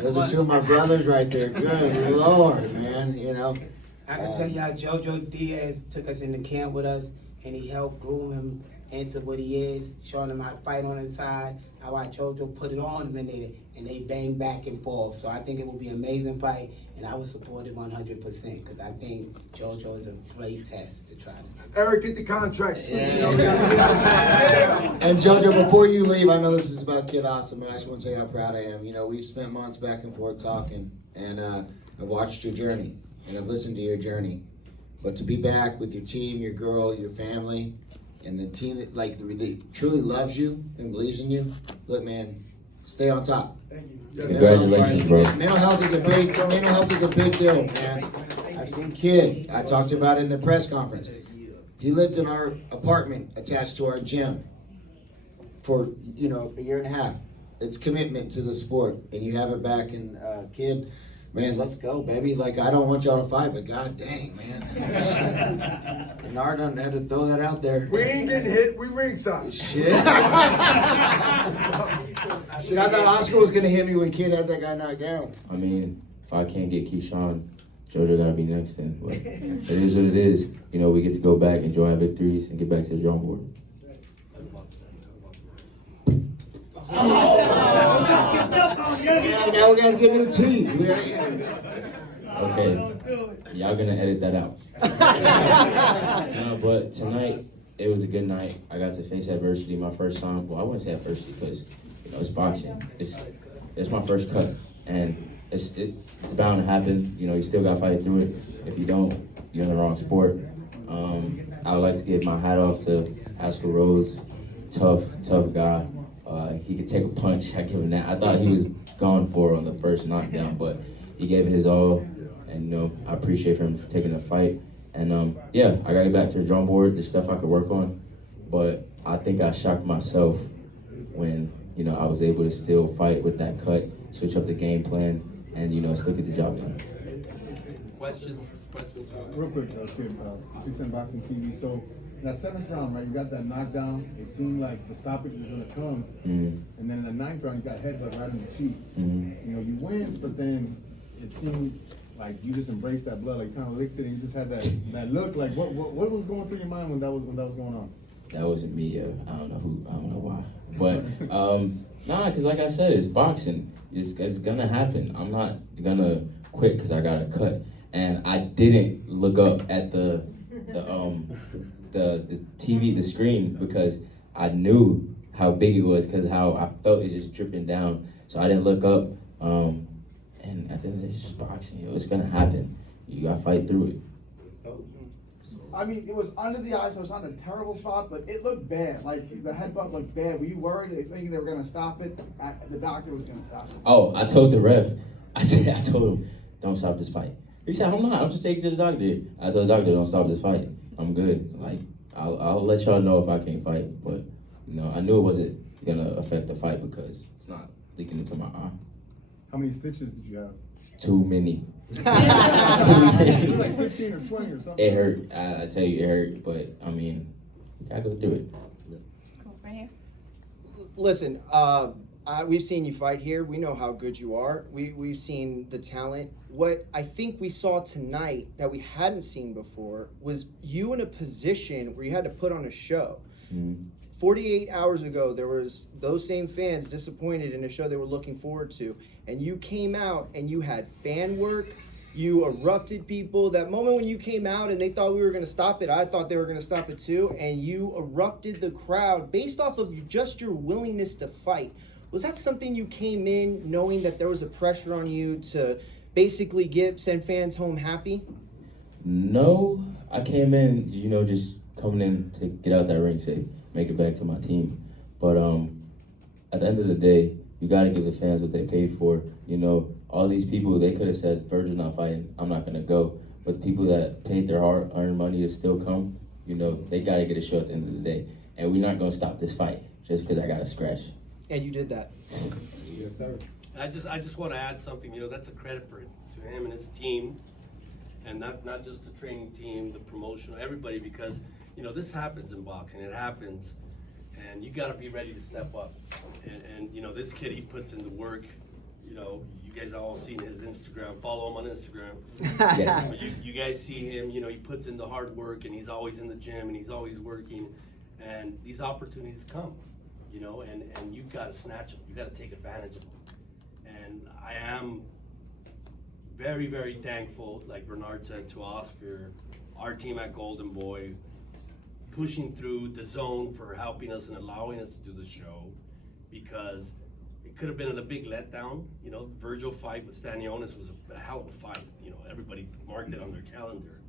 Those are two of my brothers right there. Good Lord, man. I can tell y'all, JoJo Diaz took us into camp with us, and he helped groom him into what he is, showing him how to fight on his side. I watched JoJo put it on him in there, and they bang back and forth. So I think it will be an amazing fight, and I would support it 100% because I think JoJo is a great test to try to. Eric, get the contract. And JoJo, before you leave, I know this is about Kid Awesome, but I just want to say how proud I am. We've spent months back and forth talking, and I've watched your journey, and I've listened to your journey. But to be back with your team, your girl, your family, and the team that really truly loves you and believes in you, look, man, stay on top. Thank you. Congratulations, bro. Mental health is a big deal, man. I've seen Kid. I talked about it in the press conference. He lived in our apartment attached to our gym for a year and a half. It's commitment to the sport, and you have it back. And Kid, man, let's go, baby. I don't want y'all to fight, but god dang, man. Bernard done had to throw that out there. We ain't getting hit. We ringside. Shit. I thought Oscar was gonna hit me when Kid had that guy knocked down. I mean, if I can't get Keyshawn, JoJo gotta be next then. But it is what it is. We get to go back, enjoy our victories, and get back to the drawing board. Yeah, now we gotta get new teeth. Okay, y'all gonna edit that out. No, but tonight, it was a good night. I got to face adversity my first time. Well, I wouldn't say adversity because it's boxing. It's my first cut, and it's bound to happen. You still gotta fight through it. If you don't, you're in the wrong sport. I would like to give my hat off to Haskell Rhodes, tough guy. He could take a punch. I give him that. I thought he was gone for on the first knockdown, but he gave it his all, and I appreciate him for taking the fight. And I gotta get back to the drawing board. There's stuff I could work on, but I think I shocked myself when I was able to still fight with that cut, switch up the game plan, and still get the job done. Questions? Real quick, Tim, 210 Boxing TV. So that 7th round, right? You got that knockdown. It seemed like the stoppage was gonna come, and then in the 9th round, you got headbutt right in the cheek. You wins, but then it seemed like you just embraced that blood, like you kind of licked it, and you just had that look. Like what was going through your mind when that was going on? That wasn't me. I don't know why, but because like I said, it's boxing. It's gonna happen. I'm not gonna quit because I got a cut, and I didn't look up at the TV, the screen, because I knew how big it was, because how I felt it just dripping down. So I didn't look up. And at the end of the day, it's just boxing. It's gonna happen. You gotta fight through it. I mean, it was under the eye, so it's not a terrible spot, but it looked bad. Like, the headbutt looked bad. Were you worried, thinking they were going to stop it? The doctor was going to stop it. Oh, I told the ref. I told him, don't stop this fight. He said, I'm not. I'm just taking it to the doctor. I told the doctor, don't stop this fight. I'm good. I'll let y'all know if I can't fight. But, I knew it wasn't going to affect the fight because it's not leaking into my eye. How many stitches did you have? Too many. It was like 15 or 20 or something. It hurt. I tell you, it hurt. But, I mean, I go through it. Cool, right here. Listen, we've seen you fight here. We know how good you are. We've seen the talent. What I think we saw tonight that we hadn't seen before was you in a position where you had to put on a show. 48 hours ago, there was those same fans disappointed in a show they were looking forward to, and you came out and you had fan work. You erupted people. That moment when you came out and they thought we were going to stop it, I thought they were going to stop it too, and you erupted the crowd based off of just your willingness to fight. Was that something you came in knowing that there was a pressure on you to basically send fans home happy? No, I came in, just coming in to get out that ring, say, make it back to my team. But at the end of the day, you got to give the fans what they paid for. All these people, they could have said, Virgil's not fighting, I'm not going to go. But the people that paid their hard-earned money to still come, they got to get a show at the end of the day. And we're not going to stop this fight just because I got a scratch. And you did that. Yes, sir. I just want to add something. That's a credit to him and his team, and not just the training team, the promotional, everybody, because this happens in boxing. It happens, and you got to be ready to step up. And this kid, he puts in the work. You guys guys all seen his Instagram. Follow him on Instagram. Yes. But you guys see him, you know, he puts in the hard work and he's always in the gym and he's always working. And these opportunities come, you know, and you've got to snatch them. You've got to take advantage of them. And I am very, very thankful, like Bernard said, to Oscar, our team at Golden Boy, pushing through the zone for helping us and allowing us to do the show, because it could have been a big letdown. You know, the Virgil fight with Stanionis was a hell of a fight. You know, everybody marked it on their calendar.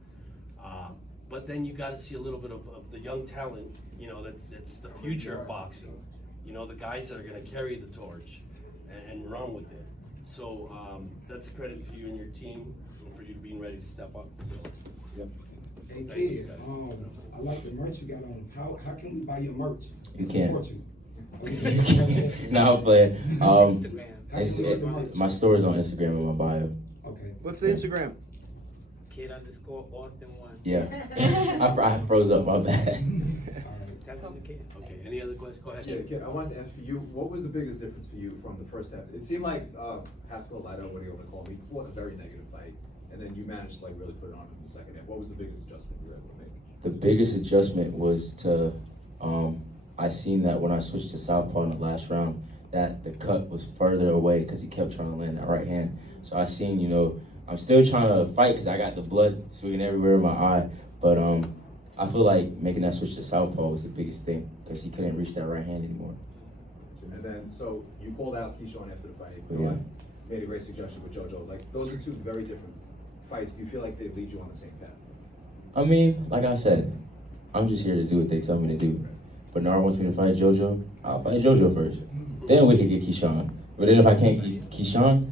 But then you got to see a little bit of the young talent. You know, it's the future of boxing. You know, the guys that are going to carry the torch and run with it. So that's a credit to you and your team, and for you being ready to step up. So, Yep. Hey Thank you, kid, guys. I like the merch you got on. How can we buy your merch? You and can't. support you? No, I'm playing. Instagram. My store is on Instagram in my bio. Okay. What's the Instagram? Kid_Austin1. Yeah. I froze up, my bad. All right. Tell him the kid. Okay, any other questions? Go ahead. Kid, I wanted to ask for you, what was the biggest difference for you from the first half? It seemed like Haskell, Lido, what do you want to call me, fought a very negative fight, and then you managed to like really put it on in the second half. What was the biggest adjustment you were able to make? The biggest adjustment was to, I seen that when I switched to southpaw in the last round, that the cut was further away because he kept trying to land that right hand. So I seen, you know, I'm still trying to fight because I got the blood swinging everywhere in my eye, but I feel like making that switch to southpaw was the biggest thing because he couldn't reach that right hand anymore. And then, so you called out Keyshawn after the fight. Yeah. Made a great suggestion with JoJo. Like, those are two very different fights. Do you feel like they lead you on the same path? I mean, like I said, I'm just here to do what they tell me to do. Bernard wants me to fight JoJo, I'll fight JoJo first. Then we can get Keyshawn. But then if I can't get Keyshawn,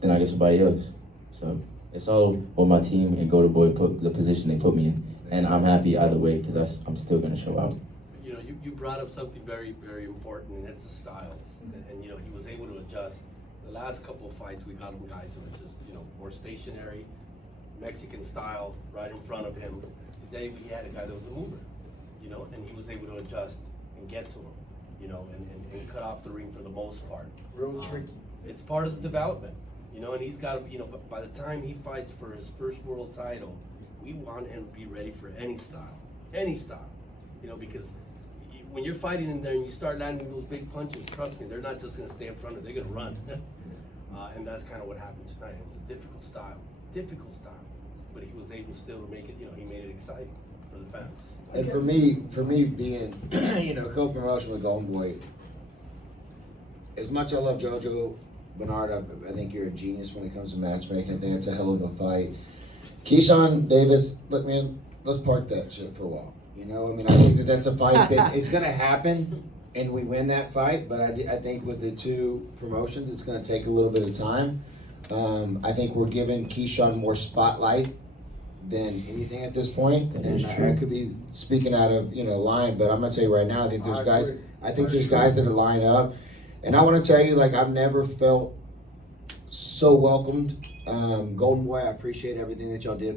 then I get somebody else. So it's all on my team and Golden Boy put the position they put me in. And I'm happy either way because I'm still going to show out. You know, you brought up something very, very important, and it's the styles. And you know, he was able to adjust. The last couple of fights, we got him guys who were just, you know, more stationary, Mexican style, right in front of him. Today we had a guy that was a mover, you know, and he was able to adjust and get to him, you know, and cut off the ring for the most part. Real tricky. It's part of the development, you know, and he's got to, you know, by the time he fights for his first world title, we want him to be ready for any style, you know, because when you're fighting in there and you start landing those big punches, trust me, they're not just going to stay in front of you, they're going to run. And that's kind of what happened tonight. It was a difficult style, but he was able still to make it, you know, he made it exciting for the fans. And for me being, you know, co-promotion with Golden Boy, as much I love JoJo, Bernard, I think you're a genius when it comes to matchmaking. I think it's a hell of a fight. Keyshawn Davis, look, man, let's park that shit for a while. You know, I mean, I think that's a fight that it's going to happen, and we win that fight. But I think with the two promotions, it's going to take a little bit of time. I think we're giving Keyshawn more spotlight than anything at this point. That And is true. I could be speaking out of, you know, line, but I'm going to tell you right now, I think there's guys. agree. I think there's guys that line up, and I want to tell you, like, I've never felt so welcomed. Golden Boy, I appreciate everything that y'all did